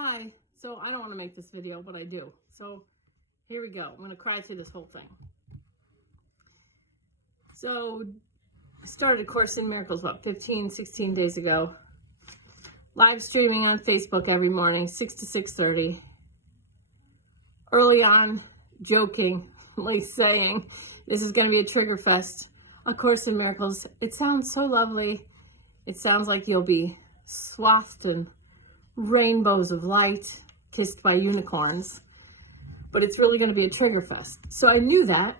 Hi. So I don't want to make this video, but I do. So here we go. I'm going to cry through this whole thing. So I started A Course in Miracles, 16 days ago. Live streaming on Facebook every morning, 6 to 6:30. Early on, jokingly saying, this is going to be a trigger fest. A Course in Miracles. It sounds so lovely. It sounds like you'll be swathed in rainbows of light, kissed by unicorns. But it's really going to be a trigger fest. So I knew that.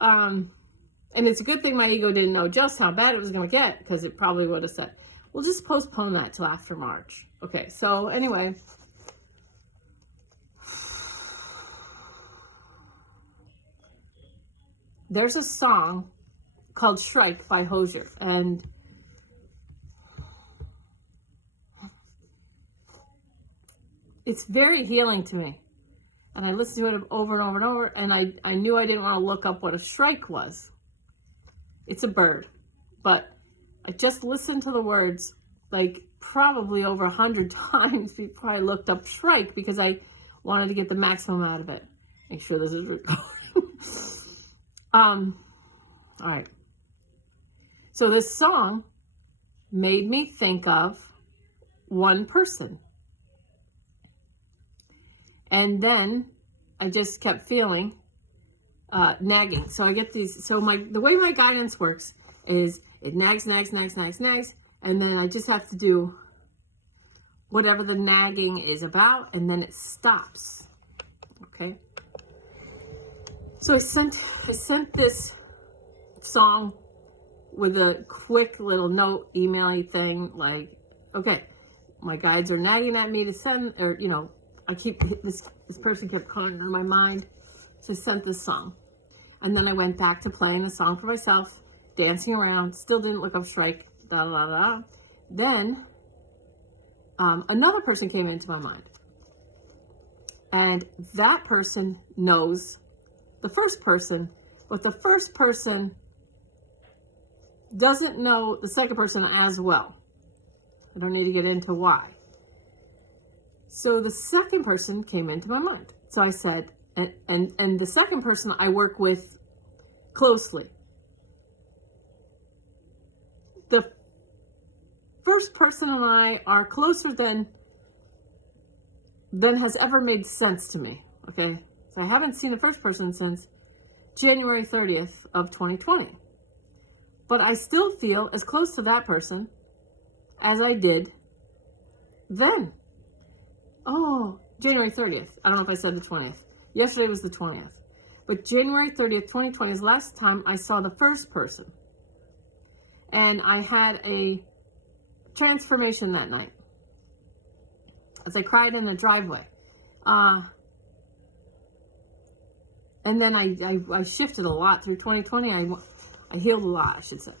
And it's a good thing my ego didn't know just how bad it was going to get, because it probably would have said, we'll just postpone that till after March. Okay, so anyway. There's a song called Shrike by Hozier, and it's very healing to me. And I listened to it over and over and over, and I knew I didn't want to look up what a shrike was. It's a bird. But I just listened to the words like probably over 100 times before I looked up shrike, because I wanted to get the maximum out of it. Make sure this is recording. All right. So this song made me think of one person. And then I just kept feeling nagging. So I get these, so the way my guidance works is it nags, and then I just have to do whatever the nagging is about, and then it stops. Okay? So I sent this song with a quick little note, email-y thing, like, okay, my guides are nagging at me to send, or, you know, this person kept calling in my mind. So I sent this song. And then I went back to playing the song for myself, dancing around, still didn't look up Shrike, da da da. Then another person came into my mind. And that person knows the first person, but the first person doesn't know the second person as well. I don't need to get into why. So the second person came into my mind. So I said, and the second person I work with closely. The first person and I are closer than has ever made sense to me. Okay. So I haven't seen the first person since January 30th of 2020. But I still feel as close to that person as I did then. Oh, January 30th. I don't know if I said the 20th. Yesterday was the 20th. But January 30th, 2020 is the last time I saw the first person. And I had a transformation that night as I cried in the driveway. And then I shifted a lot through 2020. I healed a lot, I should say.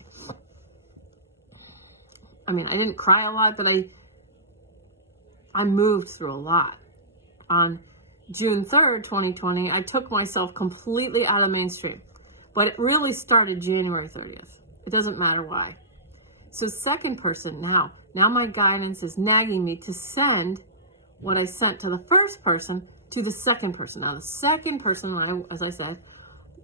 I mean, I didn't cry a lot, but I moved through a lot. On June 3rd, 2020, I took myself completely out of the mainstream. But it really started January 30th. It doesn't matter why. So second person, now my guidance is nagging me to send what I sent to the first person to the second person. Now the second person, as I said,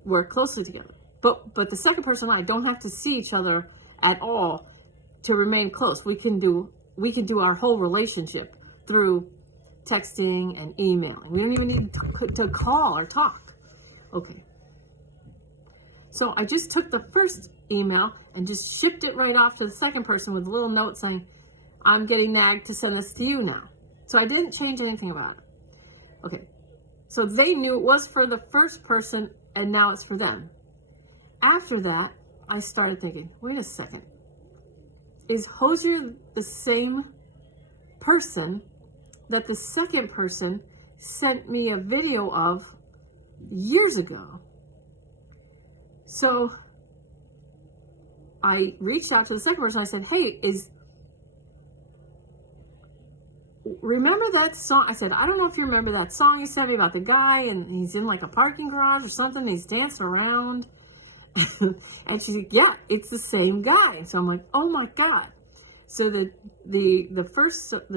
work closely together. But the second person and I don't have to see each other at all to remain close. We can do our whole relationship through texting and emailing. We don't even need to call or talk. Okay. So I just took the first email and just shipped it right off to the second person with a little note saying, I'm getting nagged to send this to you now. So I didn't change anything about it. Okay. So they knew it was for the first person, and now it's for them. After that, I started thinking, wait a second. Is Hozier the same person that the second person sent me a video of years ago? So I reached out to the second person. I said, hey, remember that song? I said, I don't know if you remember that song you sent me about the guy, and he's in like a parking garage or something, and he's dancing around. And she's like, yeah, it's the same guy. So I'm like, oh my God. So the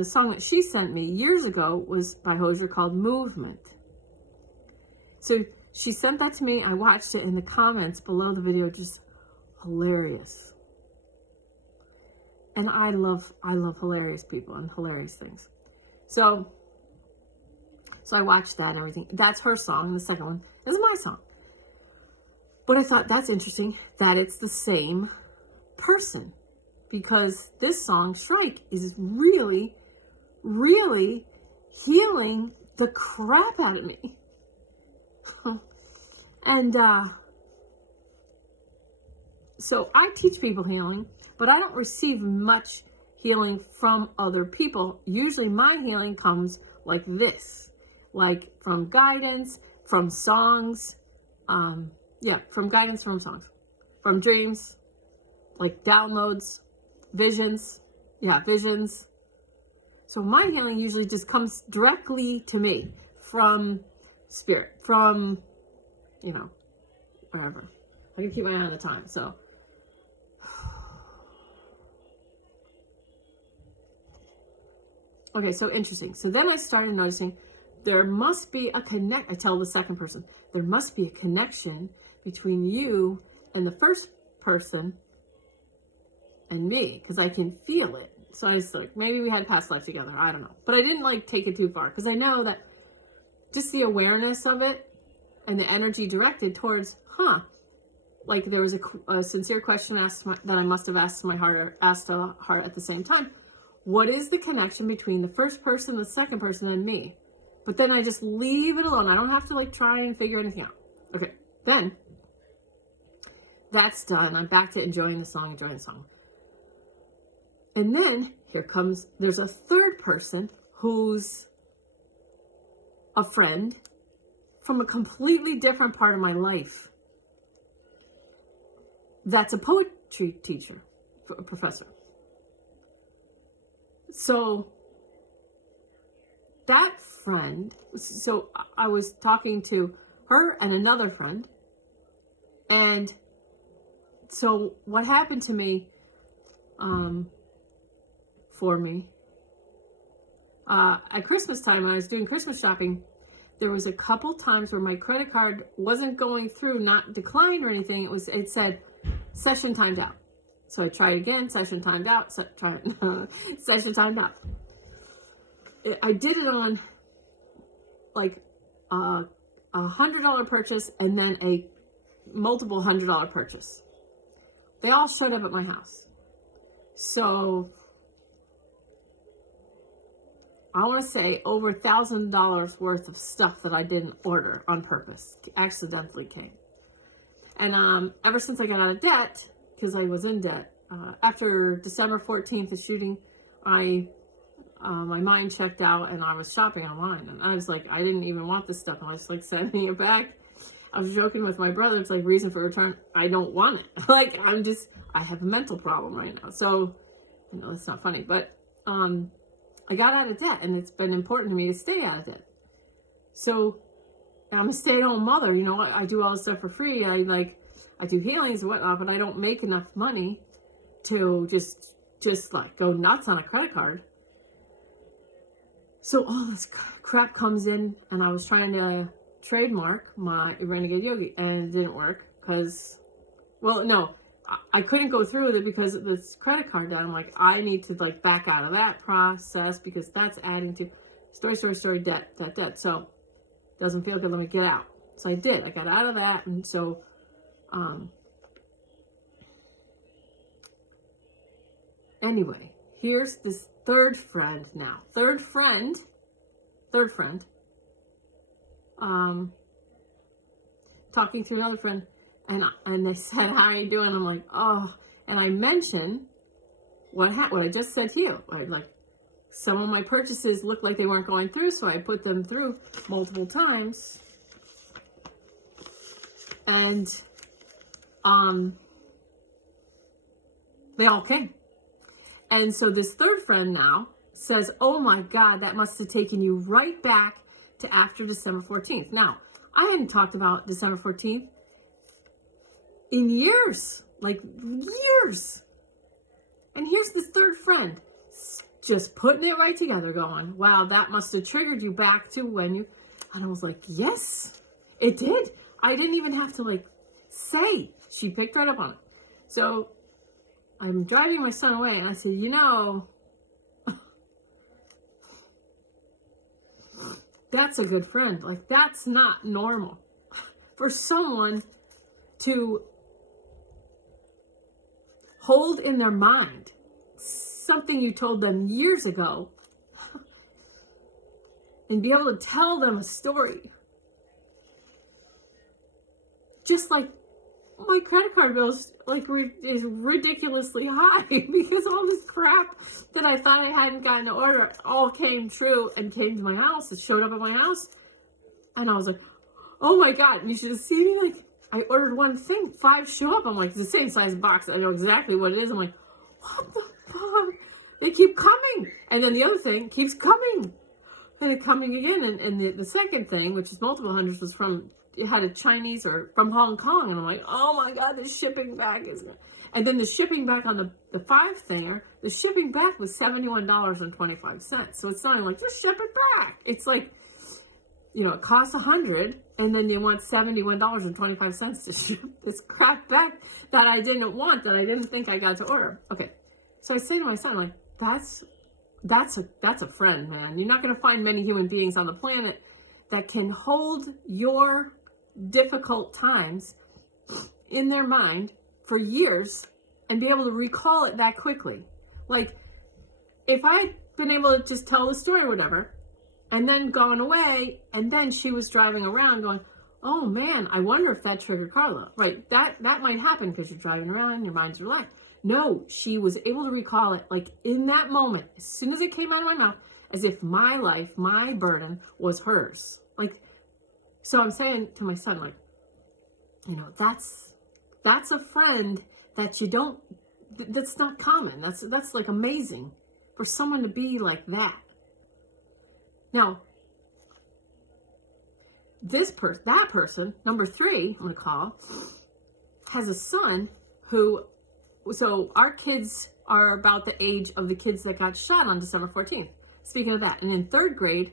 song that she sent me years ago was by Hozier called Movement. So she sent that to me. I watched it, and the comments below the video just hilarious. And I love hilarious people and hilarious things. So I watched that and everything. That's her song. The second one is my song. But I thought that's interesting that it's the same person, because this song, Strike, is really, really healing the crap out of me. And so I teach people healing, but I don't receive much healing from other people. Usually my healing comes like this, like from guidance, from songs, from guidance, from songs, from dreams, like downloads, visions. So my healing usually just comes directly to me from spirit, from, wherever. I can keep my eye on the time, so. Okay, so interesting. So then I started noticing there must be a I tell the second person, there must be a connection between you and the first person and me, because I can feel it. So I was like, maybe we had past life together. I don't know. But I didn't take it too far, because I know that just the awareness of it and the energy directed towards, there was a sincere question asked that I must have asked my heart, or asked a heart at the same time. What is the connection between the first person, the second person, and me? But then I just leave it alone. I don't have to try and figure anything out. Okay, then that's done. I'm back to enjoying the song. And then there's a third person who's a friend from a completely different part of my life. That's a poetry teacher, a professor. So that friend, so I was talking to her and another friend. And so what happened to me, at Christmas time, when I was doing Christmas shopping, there was a couple times where my credit card wasn't going through, not declined or anything. It said session timed out. So I tried again, session timed out, session timed out. I did it on a $100 purchase and then a multiple $100 purchase. They all showed up at my house. So I want to say over $1,000 worth of stuff that I didn't order on purpose accidentally came. And ever since I got out of debt, because I was in debt, after December 14th of shooting, my mind checked out and I was shopping online. And I was like, I didn't even want this stuff. I was sending it back. I was joking with my brother. It's reason for return. I don't want it. I have a mental problem right now. So, it's not funny. But I got out of debt, and it's been important to me to stay out of debt. So I'm a stay-at-home mother. I do all this stuff for free. I do healings and whatnot, but I don't make enough money to just go nuts on a credit card. So all this crap comes in, and I was trying to trademark my Renegade Yogi, and it didn't work because, I couldn't go through with it because of this credit card debt. I'm like, I need to back out of that process because that's adding to story, debt. So doesn't feel good. Let me get out. So I did. I got out of that, and so. Anyway, here's this third friend now. Third friend. Talking to another friend, and they said, "How are you doing?" I'm like, "Oh," and I mentioned what I just said to you. Some of my purchases looked like they weren't going through, so I put them through multiple times, and they all came. And so this third friend now says, "Oh my God, that must have taken you right back to after December 14th. Now, I hadn't talked about December 14th in years, years. And here's this third friend just putting it right together, going, wow, that must have triggered you back to when you, and I was like, yes, it did. I didn't even have to like say, she picked right up on it. So I'm driving my son away and I said, you know, that's a good friend. Like, that's not normal for someone to hold in their mind something you told them years ago and be able to tell them a story. Just like my credit card bill is ridiculously high because all this crap that I thought I hadn't gotten to order all came true and came to my house. It showed up at my house. And I was like, oh my God. And you should have seen me. Like, I ordered one thing, 5 show up. I'm like, it's the same size box. I know exactly what it is. I'm like, what the fuck? They keep coming. And then the other thing keeps coming. And it coming again. And the second thing, which is multiple hundreds, was from, it had a Chinese or from Hong Kong. And I'm like, oh my God, the shipping back is, and then the shipping back on the 5 thinger, the shipping back was $71.25. So it's not even like, just ship it back. It's like, you know, it costs $100 and then you want $71.25 to ship this crap back that I didn't want, that I didn't think I got to order. Okay. So I say to my son, like, that's a friend, man. You're not going to find many human beings on the planet that can hold your difficult times in their mind for years and be able to recall it that quickly. Like, if I'd been able to just tell the story or whatever, and then gone away, and then she was driving around going, oh man, I wonder if that triggered Carla. Right, that might happen because you're driving around and your mind's relaxed. No, she was able to recall it like in that moment, as soon as it came out of my mouth, as if my life, my burden was hers. Like, so I'm saying to my son, like, you know, that's a friend that you don't, that's not common. That's like amazing for someone to be like that. Now, that person, number 3, I'm going to call, has a son who, so our kids are about the age of the kids that got shot on December 14th. Speaking of that, and in 3rd grade,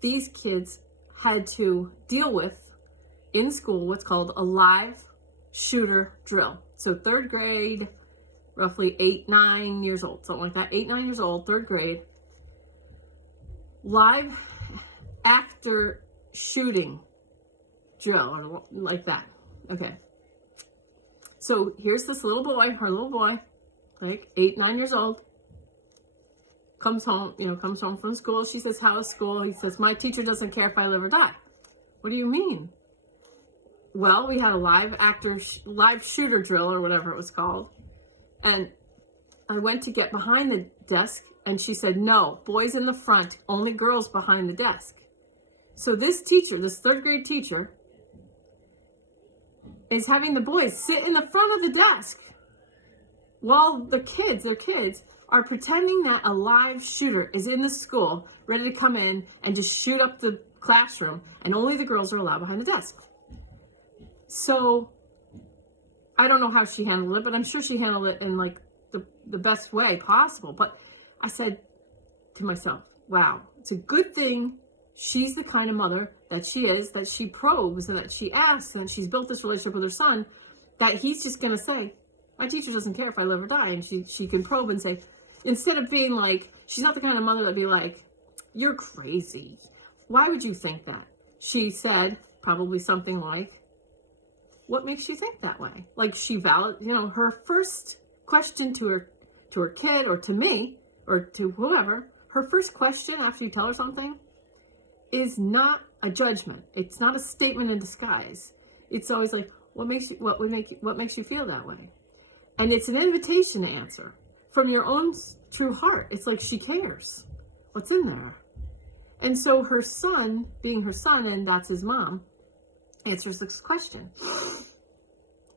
these kids had to deal with, in school, what's called a live shooter drill. So 3rd grade, roughly 8, 9 years old, something like that, 8, 9 years old, 3rd grade, live actor shooting drill, or like that. Okay. So here's this little boy, her little boy, like 8, 9 years old, comes home from school. She says, how is school? He says, my teacher doesn't care if I live or die. What do you mean? Well, we had a live shooter drill or whatever it was called. And I went to get behind the desk and she said, no, boys in the front, only girls behind the desk. So this teacher, this 3rd grade teacher, is having the boys sit in the front of the desk while their kids are pretending that a live shooter is in the school ready to come in and just shoot up the classroom, and only the girls are allowed behind the desk. So I don't know how she handled it, but I'm sure she handled it in like the best way possible. But I said to myself, wow, it's a good thing she's the kind of mother that she is, that she probes and that she asks, and she's built this relationship with her son, that he's just going to say, my teacher doesn't care if I live or die. And she can probe and say, instead of being like, she's not the kind of mother that'd be like, you're crazy. Why would you think that? She said probably something like, what makes you think that way? Like, she her first question to her kid, or to me, or to whoever, her first question after you tell her something is not a judgment. It's not a statement in disguise. It's always like, what makes you feel that way? And it's an invitation to answer from your own true heart. It's like she cares what's in there. And so her son, being her son, and that's his mom, answers this question.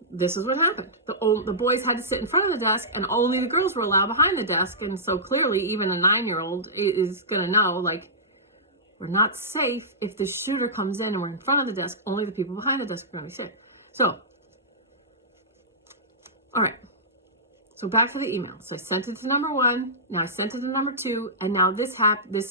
This is what happened. The boys had to sit in front of the desk, and only the girls were allowed behind the desk. And so clearly, even a 9-year-old is going to know, like, we're not safe if the shooter comes in and we're in front of the desk. Only the people behind the desk are going to be safe. So, all right. So back to the email. So I sent it to number 1. Now I sent it to number 2. And now this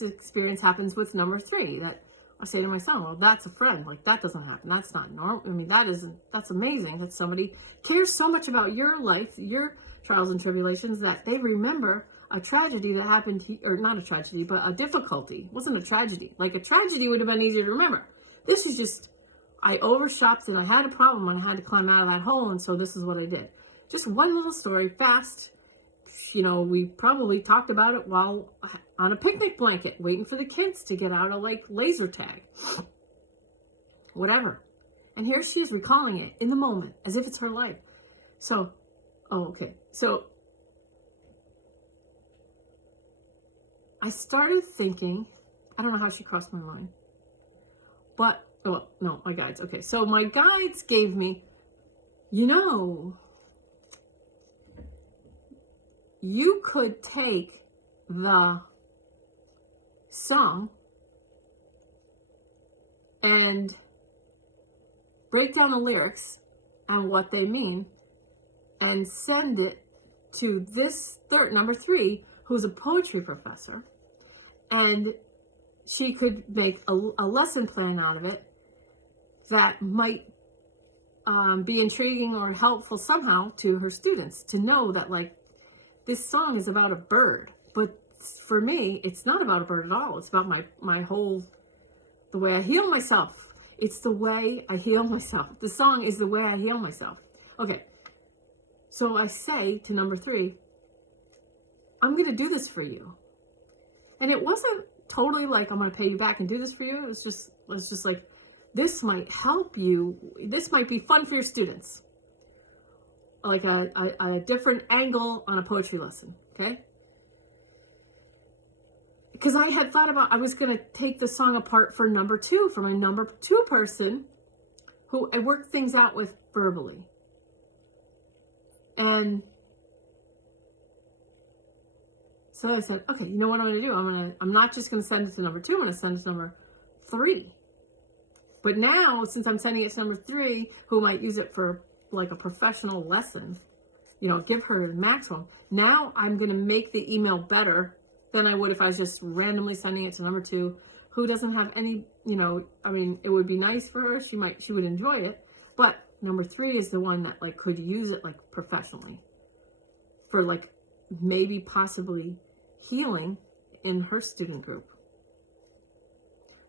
experience happens with number 3. That I say to my son, well, that's a friend. Like, that doesn't happen. That's not normal. I mean, that's amazing that somebody cares so much about your life, your trials and tribulations, that they remember a tragedy that happened, or not a tragedy, but a difficulty. It wasn't a tragedy. Like, a tragedy would have been easier to remember. This was just, I overshopped and I had a problem and I had to climb out of that hole. And so this is what I did. Just one little story, fast. You know, we probably talked about it while on a picnic blanket, waiting for the kids to get out of like laser tag. Whatever. And here she is recalling it in the moment, as if it's her life. So, okay. So, I started thinking, I don't know how she crossed my mind. But, oh, no, my guides. Okay, so my guides gave me, you know, you could take the song and break down the lyrics and what they mean and send it to this number 3, who's a poetry professor, and she could make a lesson plan out of it that might be intriguing or helpful somehow to her students, to know that, like, this song is about a bird, but for me, it's not about a bird at all. It's about my whole, the way I heal myself. It's the way I heal myself. The song is the way I heal myself. Okay, so I say to number 3, I'm going to do this for you. And it wasn't totally like, I'm going to pay you back and do this for you. It was just like, this might help you. This might be fun for your students. Like a different angle on a poetry lesson, okay? Because I had thought about, I was going to take the song apart for number 2, for my number 2 person, who I worked things out with verbally. And so I said, okay, you know what I'm going to do? I'm not just going to send it to number 2, I'm going to send it to number 3. But now, since I'm sending it to number 3, who might use it for like a professional lesson, you know, give her the maximum. Now I'm going to make the email better than I would if I was just randomly sending it to number 2, who doesn't have any, you know, I mean, it would be nice for her. She would enjoy it. But number 3 is the one that like could use it like professionally for like maybe possibly healing in her student group.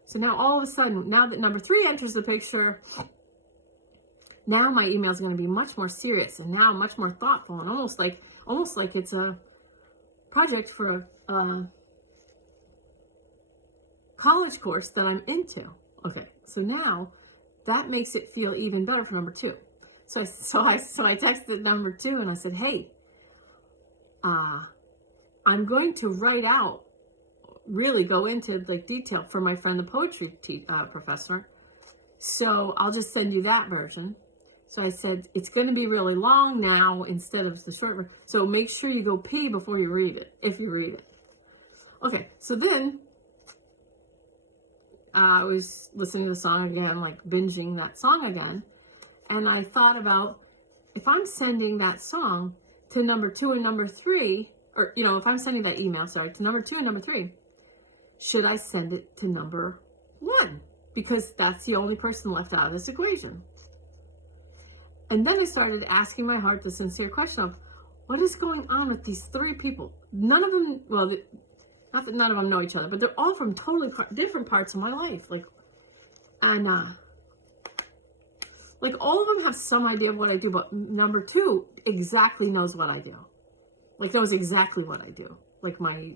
So now all of a sudden, now that number 3 enters the picture, now my email is going to be much more serious and now much more thoughtful, and almost like it's a project for a college course that I'm into. Okay, so now that makes it feel even better for number 2. So I texted number 2 and I said, hey, I'm going to write out, really go into like detail for my friend, the poetry professor. So I'll just send you that version. So I said, it's going to be really long now instead of the short version. So make sure you go pee before you read it, if you read it. Okay, so then I was listening to the song again, like binging that song again. And I thought about, if I'm sending that song to number 2 and number 3, or, you know, if I'm sending that email, sorry, to number 2 and number 3, should I send it to number 1? Because that's the only person left out of this equation. And then I started asking my heart the sincere question of, what is going on with these 3 people? None of them, well, not that none of them know each other, but they're all from totally different parts of my life. Like, and, like all of them have some idea of what I do, but number 2 exactly knows what I do. Like knows exactly what I do. Like my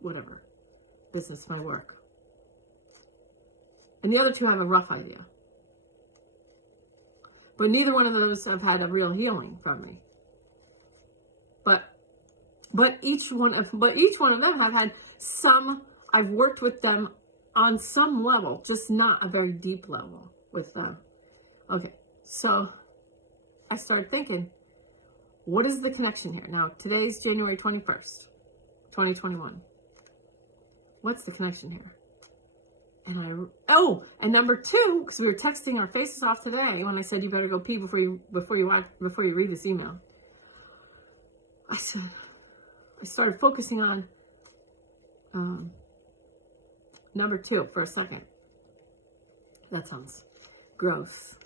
whatever, business, my work. And the other 2 have a rough idea. But neither one of those have had a real healing from me. But each one of them have had some, I've worked with them on some level, just not a very deep level with them. Okay, so I started thinking, what is the connection here? Now, today's January 21st, 2021. What's the connection here? And and number 2, because we were texting our faces off today when I said you better go pee before you read this email. I started focusing on number 2 for a second. That sounds gross.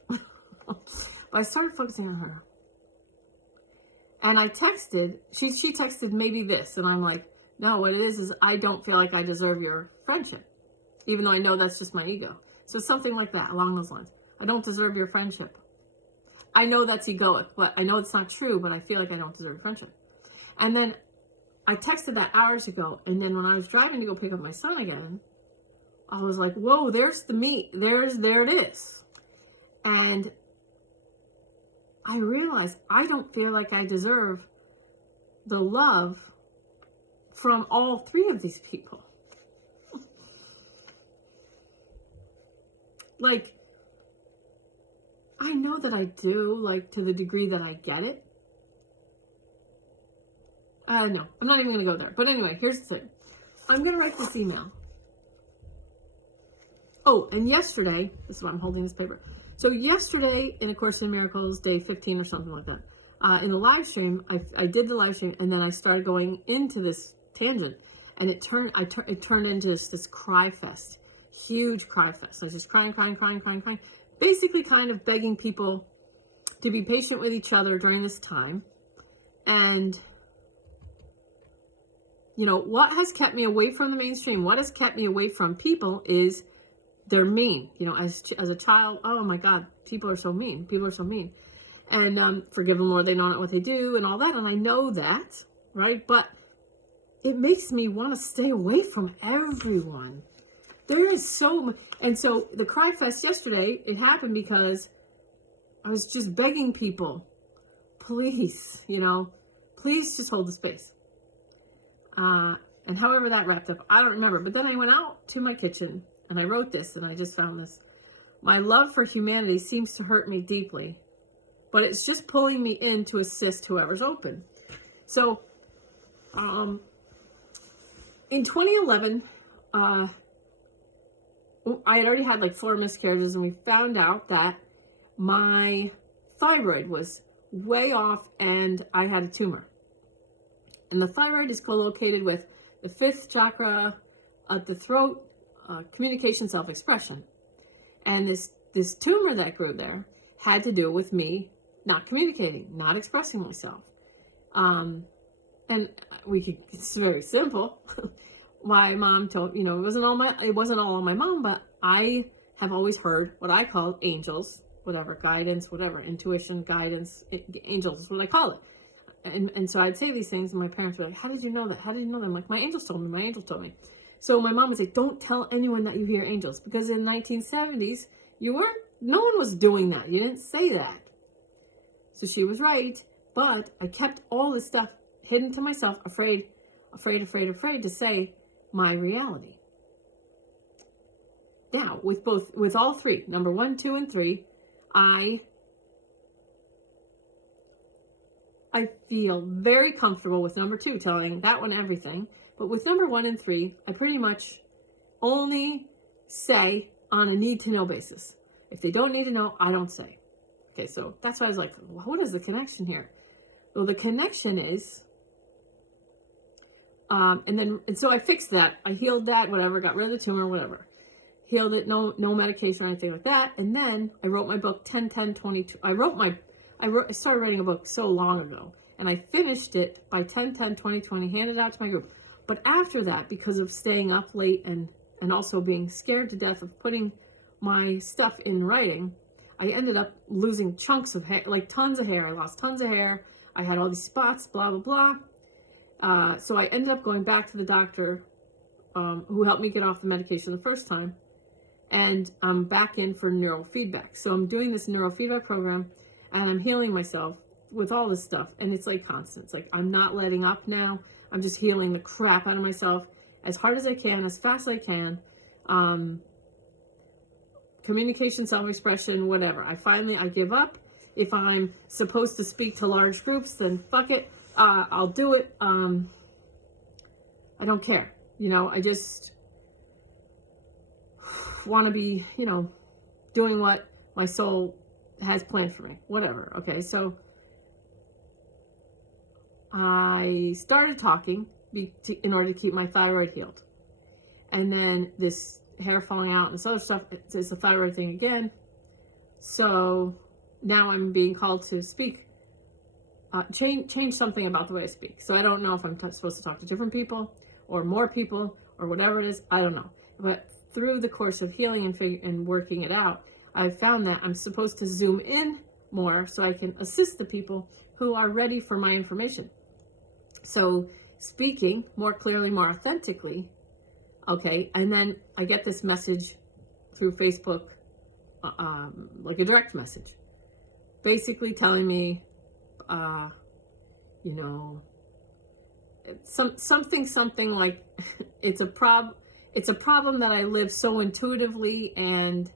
But I started focusing on her. And I texted, she texted maybe this, and I'm like, no, what it is I don't feel like I deserve your friendship, even though I know that's just my ego. So something like that, along those lines. I don't deserve your friendship. I know that's egoic, but I know it's not true, but I feel like I don't deserve your friendship. And then I texted that hours ago, and then when I was driving to go pick up my son again, I was like, whoa, there's the meat. There it is. And I realized I don't feel like I deserve the love from all 3 of these people. Like, I know that I do, like, to the degree that I get it. No, I'm not even going to go there. But anyway, here's the thing. I'm going to write this email. Oh, and yesterday, this is why I'm holding this paper. So yesterday, in A Course in Miracles, day 15 or something like that, in the live stream, I did the live stream, and then I started going into this tangent, and it turned into this cry fest, huge cry fest. I was just crying, basically kind of begging people to be patient with each other during this time. And you know, what has kept me away from the mainstream, what has kept me away from people is they're mean. You know, as a child, oh my God, people are so mean. People are so mean. And forgive them or they know not what they do and all that. And I know that, right? But it makes me want to stay away from everyone. There is so much. And so the Cry Fest yesterday, it happened because I was just begging people, please, you know, please just hold the space. And however that wrapped up, I don't remember. But then I went out to my kitchen and I wrote this, and I just found this. My love for humanity seems to hurt me deeply, but it's just pulling me in to assist whoever's open. So, in 2011, I had already had like 4 miscarriages, and we found out that my thyroid was way off and I had a tumor. And the thyroid is co-located with the 5th chakra at the throat, communication, self-expression. And this tumor that grew there had to do with me not communicating, not expressing myself. And it's very simple. My mom told, you know, it wasn't all on my mom, but I have always heard what I call angels, whatever, guidance, whatever, intuition, guidance, angels is what I call it. And so I'd say these things, and my parents were like, how did you know that? How did you know that? I'm like, my angels told me. So my mom would say, don't tell anyone that you hear angels, because in the 1970s, no one was doing that. You didn't say that. So she was right, but I kept all this stuff hidden to myself, afraid to say my reality. Now, with all 3, number 1, 2, and 3, I feel very comfortable with number 2, telling that one everything. But with number 1 and 3, I pretty much only say on a need-to-know basis. If they don't need to know, I don't say. Okay, so that's why I was like, well, what is the connection here? Well, the connection is, and so I fixed that. I healed that, whatever, got rid of the tumor, whatever. Healed it, no medication or anything like that. And then I wrote my book, 10-10-22. I started writing a book so long ago, and I finished it by 10-10-2020, handed it out to my group. But after that, because of staying up late and also being scared to death of putting my stuff in writing, I ended up losing chunks of hair, like tons of hair. I lost tons of hair. I had all these spots, blah, blah, blah. So I ended up going back to the doctor who helped me get off the medication the first time. And I'm back in for neurofeedback. So I'm doing this neurofeedback program, and I'm healing myself with all this stuff. And it's like constant. It's like I'm not letting up now. I'm just healing the crap out of myself as hard as I can, as fast as I can. Communication, self-expression, whatever. I give up. If I'm supposed to speak to large groups, then fuck it. I'll do it. I don't care. You know, I just want to be, you know, doing what my soul has planned for me. Whatever. Okay, so I started talking in order to keep my thyroid healed. And then this hair falling out and this other stuff, it's the thyroid thing again. So now I'm being called to speak, change something about the way I speak. So I don't know if I'm supposed to talk to different people or more people or whatever it is. I don't know. But through the course of healing and working it out, I've found that I'm supposed to zoom in more so I can assist the people who are ready for my information. So speaking more clearly, more authentically, okay, and then I get this message through Facebook, like a direct message, basically telling me, you know, something like it's a problem that I live so intuitively, and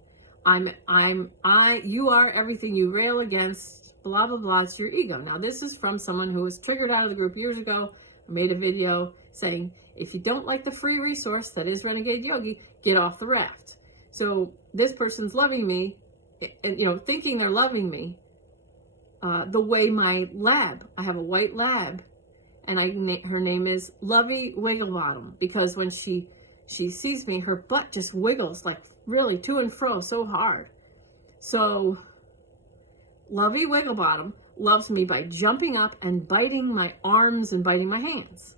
you are everything you rail against, blah, blah, blah, it's your ego. Now, this is from someone who was triggered out of the group years ago. I made a video saying, if you don't like the free resource that is Renegade Yogi, get off the raft. So this person's loving me, and, you know, thinking they're loving me, the way my lab, I have a white lab, and her name is Lovey Wigglebottom, because when she sees me, her butt just wiggles like really to and fro so hard. So Lovey Wigglebottom loves me by jumping up and biting my arms and biting my hands,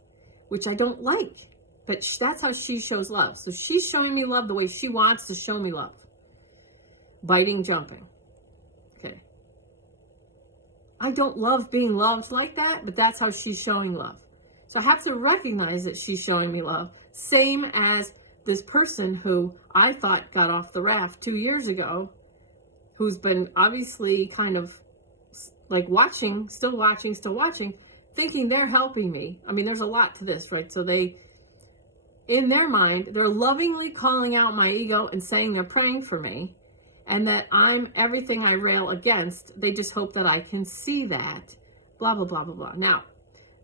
which I don't like, but that's how she shows love. So she's showing me love the way she wants to show me love. Biting, jumping. Okay. I don't love being loved like that, but that's how she's showing love. So I have to recognize that she's showing me love. Same as this person who I thought got off the raft 2 years ago, who's been obviously kind of like still watching, thinking they're helping me. I mean, there's a lot to this, right? So in their mind, they're lovingly calling out my ego and saying they're praying for me and that I'm everything I rail against. They just hope that I can see that, blah, blah, blah, blah, blah. Now,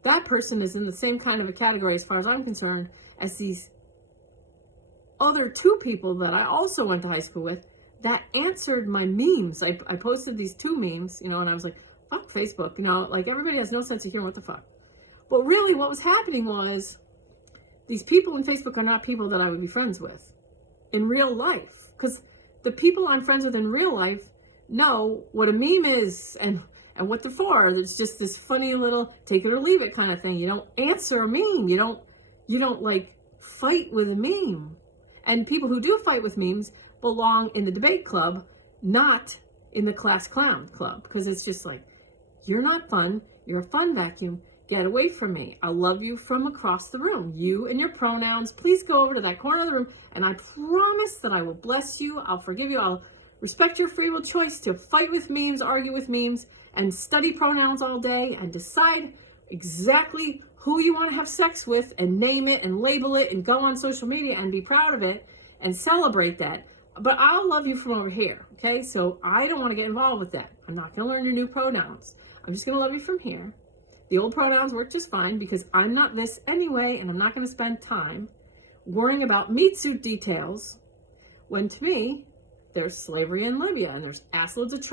that person is in the same kind of a category, as far as I'm concerned, as these other two people that I also went to high school with that answered my memes. I posted these 2 memes, you know, and I was like, fuck Facebook, you know, like everybody has no sense of humor, what the fuck? But really what was happening was these people in Facebook are not people that I would be friends with in real life, because the people I'm friends with in real life know what a meme is and what they're for. It's just this funny little take it or leave it kind of thing. You don't answer a meme. You don't like fight with a meme. And people who do fight with memes belong in the debate club, not in the class clown club, because it's just like, you're not fun. You're a fun vacuum. Get away from me. I love you from across the room. You and your pronouns. Please go over to that corner of the room, and I promise that I will bless you. I'll forgive you. I'll respect your free will choice to fight with memes, argue with memes, and study pronouns all day and decide exactly who you want to have sex with and name it and label it and go on social media and be proud of it and celebrate that. But I'll love you from over here, okay? So I don't want to get involved with that. I'm not going to learn your new pronouns. I'm just going to love you from here. The old pronouns work just fine because I'm not this anyway, and I'm not going to spend time worrying about meat suit details when, to me, there's slavery in Libya and there's assloads of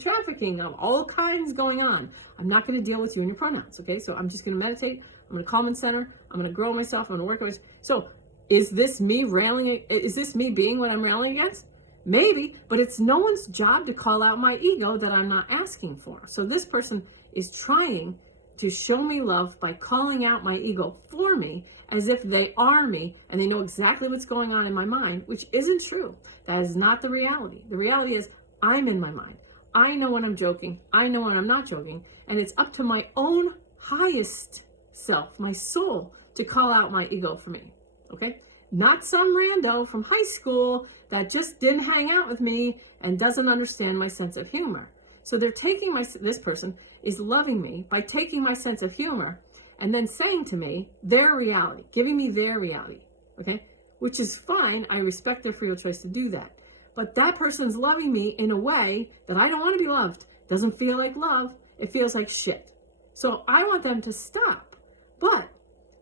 trafficking of all kinds going on. I'm not going to deal with you and your pronouns, okay? So I'm just going to meditate. I'm going to calm and center. I'm going to grow myself. I'm going to work with. So is this me railing? Is this me being what I'm railing against? Maybe, but it's no one's job to call out my ego that I'm not asking for. So this person is trying to show me love by calling out my ego for me as if they are me and they know exactly what's going on in my mind, which isn't true. That is not the reality. The reality is I'm in my mind. I know when I'm joking. I know when I'm not joking. And it's up to my own highest self, my soul, to call out my ego for me. Okay? Not some rando from high school that just didn't hang out with me and doesn't understand my sense of humor. So they're taking this person is loving me by taking my sense of humor and then saying to me their reality, giving me their reality, okay? Which is fine. I respect their free will choice to do that. But that person's loving me in a way that I don't want to be loved. Doesn't feel like love. It feels like shit. So I want them to stop. But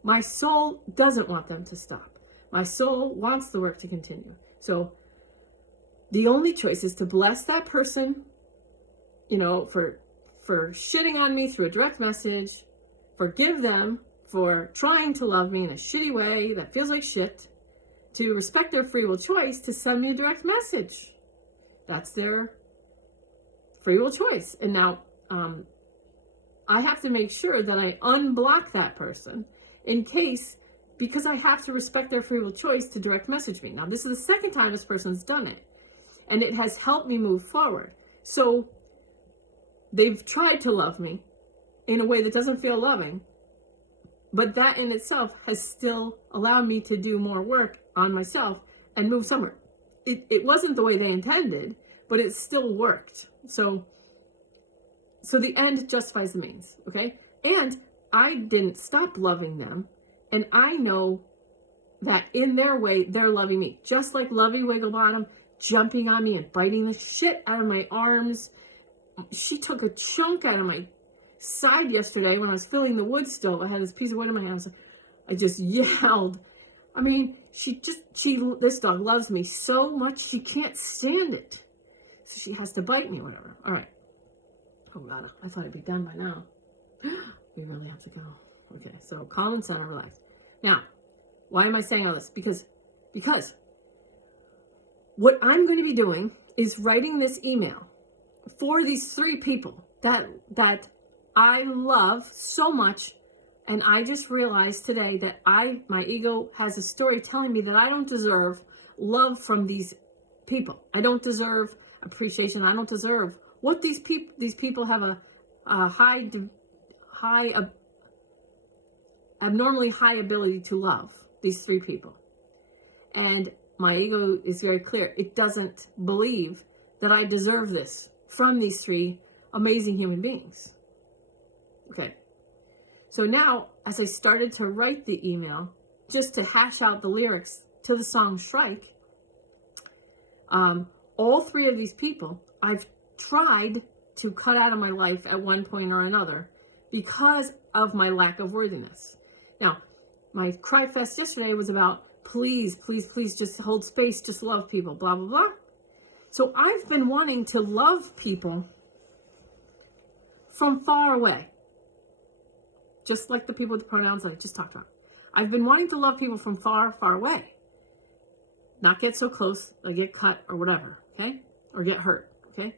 my soul doesn't want them to stop. My soul wants the work to continue. So the only choice is to bless that person, you know, for shitting on me through a direct message, forgive them for trying to love me in a shitty way that feels like shit, to respect their free will choice to send me a direct message. That's their free will choice. And now I have to make sure that I unblock that person in case, because I have to respect their free will choice to direct message me. Now, this is the second time this person's done it, and it has helped me move forward. So they've tried to love me in a way that doesn't feel loving, but that in itself has still allowed me to do more work on myself and move somewhere. It wasn't the way they intended, but it still worked. So the end justifies the means, okay? And I didn't stop loving them, and I know that in their way, they're loving me. Just like Lovey Wigglebottom jumping on me and biting the shit out of my arms. She took a chunk out of my side yesterday when I was filling the wood stove. I had this piece of wood in my hand. I just yelled. I mean, this dog loves me so much she can't stand it. So she has to bite me or whatever. All right. Oh God, I thought it'd be done by now. We really have to go. Okay, so calm and center, relax. Now, why am I saying all this? Because what I'm going to be doing is writing this email for these 3 people that I love so much. And I just realized today that my ego has a story telling me that I don't deserve love from these people. I don't deserve appreciation. I don't deserve what these people have a abnormally high ability to love, these 3 people. And my ego is very clear. It doesn't believe that I deserve this from these 3 amazing human beings. Okay. So now, as I started to write the email, just to hash out the lyrics to the song Shrike, all 3 of these people, I've tried to cut out of my life at one point or another because of my lack of worthiness. Now, my cry fest yesterday was about, please, please, please just hold space, just love people, blah, blah, blah. So I've been wanting to love people from far away. Just like the people with the pronouns I just talked about. I've been wanting to love people from far, far away. Not get so close, I get cut or whatever, okay? Or get hurt, okay?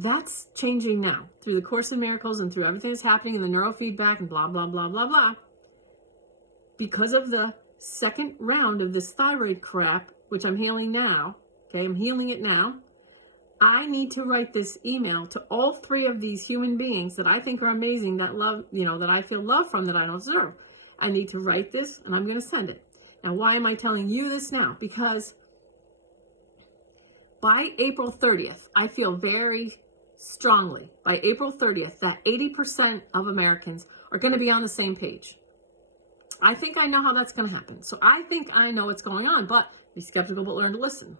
That's changing now through the Course in Miracles and through everything that's happening in the neurofeedback and blah, blah, blah, blah, blah. Because of the second round of this thyroid crap, which I'm healing now, okay? I'm healing it now. I need to write this email to all 3 of these human beings that I think are amazing, that love, that I feel love from, that I don't deserve. I need to write this, and I'm going to send it. Now, why am I telling you this now? Because by April 30th, I feel very strongly, by April 30th, that 80% of Americans are going to be on the same page. I think I know how that's going to happen. So I think I know what's going on, but be skeptical, but learn to listen.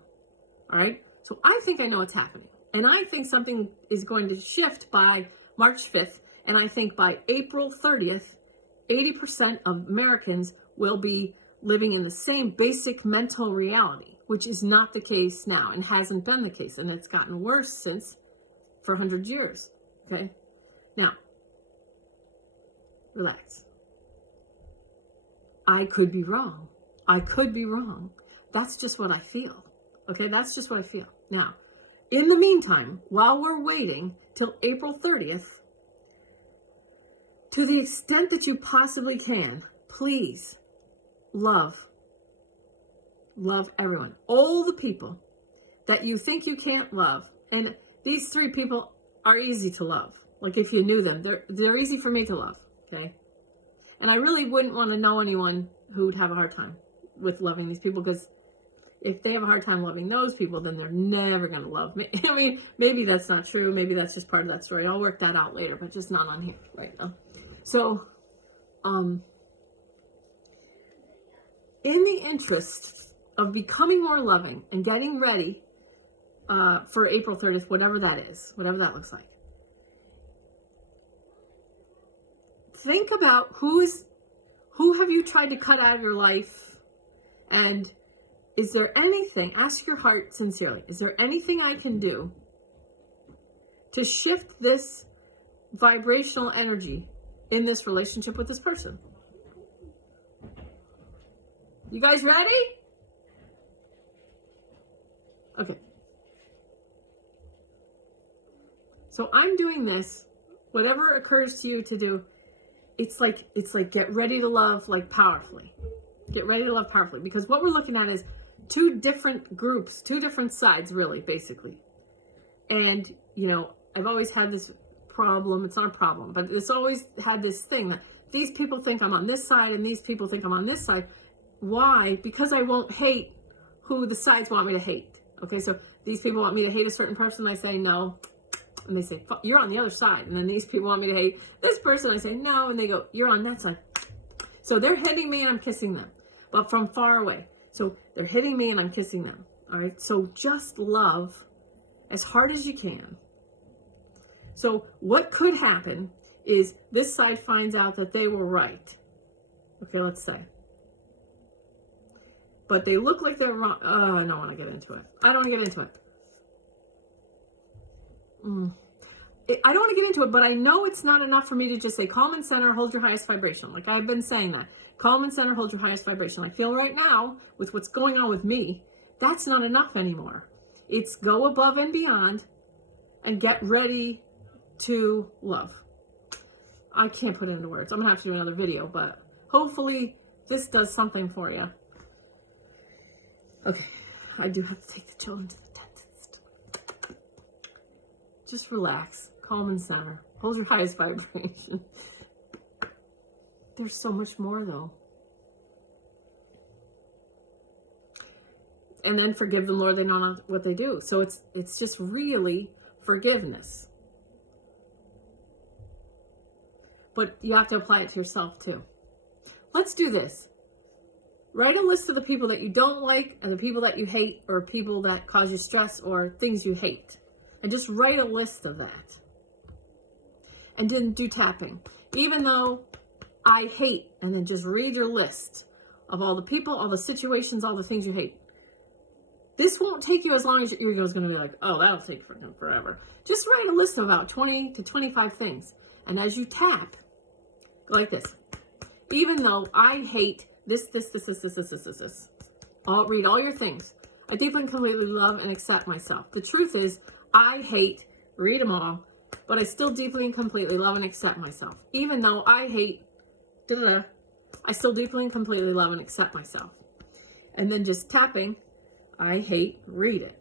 All right? So I think I know what's happening. And I think something is going to shift by March 5th. And I think by April 30th, 80% of Americans will be living in the same basic mental reality, which is not the case now and hasn't been the case. And it's gotten worse for 100 years. Okay? Now, relax. I could be wrong. I could be wrong. That's just what I feel. Okay? That's just what I feel. Now, in the meantime, while we're waiting till April 30th, to the extent that you possibly can, please love everyone. All the people that you think you can't love. And these 3 people are easy to love. Like if you knew them, they're easy for me to love. Okay? And I really wouldn't want to know anyone who would have a hard time with loving these people, because if they have a hard time loving those people, then they're never going to love me. I mean, maybe that's not true. Maybe that's just part of that story. I'll work that out later, but just not on here right now. So, in the interest of becoming more loving and getting ready for April 30th, whatever that is, whatever that looks like, think about who have you tried to cut out of your life, and is there anything, ask your heart sincerely, is there anything I can do to shift this vibrational energy in this relationship with this person. You guys ready? Okay. So I'm doing this, whatever occurs to you to do, it's like get ready to love like powerfully. Get ready to love powerfully. Because what we're looking at is two different groups, two different sides, really, basically. And, you know, I've always had this problem. It's not a problem, but it's always had this thing that these people think I'm on this side and these people think I'm on this side. Why? Because I won't hate who the sides want me to hate. Okay, so these people want me to hate a certain person. I say no. And they say, you're on the other side. And then these people want me to hate this person. I say no. And they go, you're on that side. So they're hitting me and I'm kissing them, but from far away. So they're hitting me and I'm kissing them. All right. So just love as hard as you can. So what could happen is this side finds out that they were right. Okay, let's say. But they look like they're wrong. Oh, I don't want to get into it. I don't want to get into it. I don't want to get into it, but I know it's not enough for me to just say, calm and center, hold your highest vibration. Like I've been saying that. Calm and center, hold your highest vibration. I feel right now, with what's going on with me, that's not enough anymore. It's go above and beyond and get ready to love. I can't put it into words. I'm going to have to do another video, but hopefully this does something for you. Okay, I do have to take the children to the dentist. Just relax, calm and center. Hold your highest vibration. There's so much more though. And then forgive them, Lord, they know not what they do. So it's just really forgiveness. But you have to apply it to yourself too. Let's do this. Write a list of the people that you don't like and the people that you hate, or people that cause you stress, or things you hate. And just write a list of that. And then do tapping. Even though I hate, and then just read your list of all the people, all the situations, all the things you hate. This won't take you as long as your ego is going to be like, oh, that'll take forever. Just write a list of about 20 to 25 things. And as you tap, go like this. Even though I hate this. I'll read all your things. I deeply and completely love and accept myself. The truth is, I hate, read them all, but I still deeply and completely love and accept myself. Even though I hate, I still deeply and completely love and accept myself. And then just tapping, I hate, read it.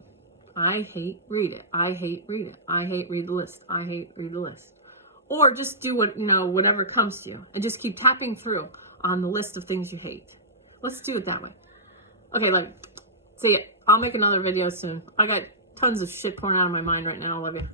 I hate, read it. I hate, read it. I hate, read the list. I hate, read the list. Or just do what, whatever comes to you, and just keep tapping through on the list of things you hate. Let's do it that way. Okay, see ya. I'll make another video soon. I got tons of shit pouring out of my mind right now. I love you.